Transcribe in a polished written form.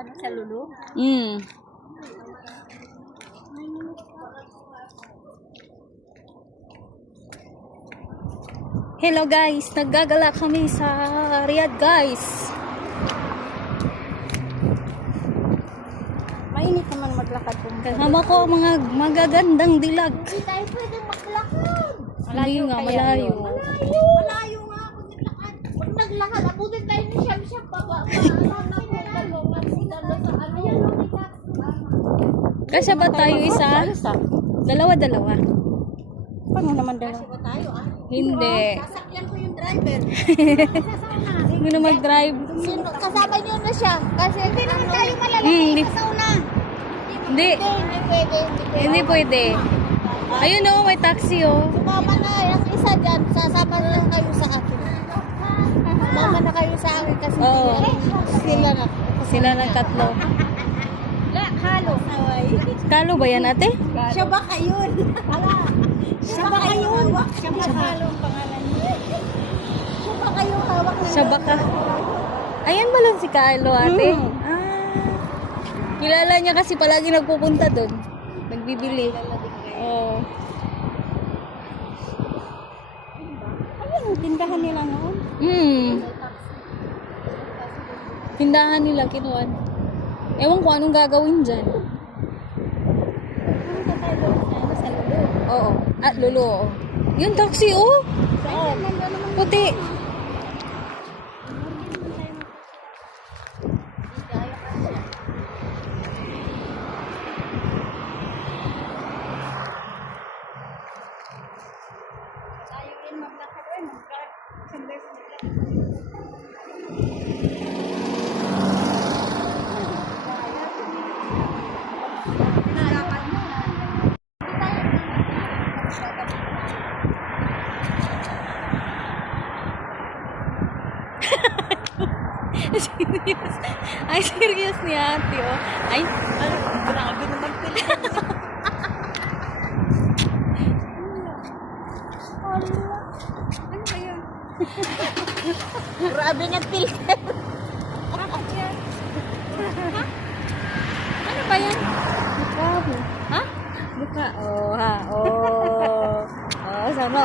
ano, sa Lulu. Hello guys, naggagala kami sa Riyadh guys. Mainit naman maglakad po. Kasama ko ang mga magagandang dilag. Hindi tayo pwedeng maglakad. Hindi nga, malayo. Malayo nga ako naglakad. Pag naglakad, abutin tayo ni Siyam-Siyam pa ba? Kasya ba tayo isa? Dalawa-dalawa. Paano naman dalawa? Tayo Hindi. Sasakyan ko yung driver. Hindi na mag-drive. Kasama niyo na siya. Kasi hindi naman tayo malalaki. Hindi. Sa una. Hindi. Hindi pwede. Hindi pwede. Ayun oh, may taxi oh. Sumama na yung isa dyan. Sasama na lang kayo sa akin. Sumama na kayo sa akin kasi Oo. sila na. Sila ng tatlo. Halo. Kalo ba yan ate? Siya ba kayon? Siya ba kayon? Siya ba halo ang pangalan niya? Siya ba kayo hawak na? Siya baka. Ayan ba lang si Kalo ate? Kilala niya kasi palagi nagpupunta doon. Nagbibili. Oo. Ayun, ang tindahan nila noon. Tindahan nila kinuan. Ewan ko anong gagawin dyan. Punta tayo doon sa Lulu. Oo. At Lulu. Oo. Yung taxi oh. Saan? Puti. Tayo rin maglakad rin. Isang beses maglakad. Serious. Ay, serious ni ate oh. Ay, Grabe naman pala. ano ba yun? Grabe ng filter. Bakit yan? Ha? Ano ba yan? Grabe. Ha? Buka. Oh, ha. Oh. Oh, sana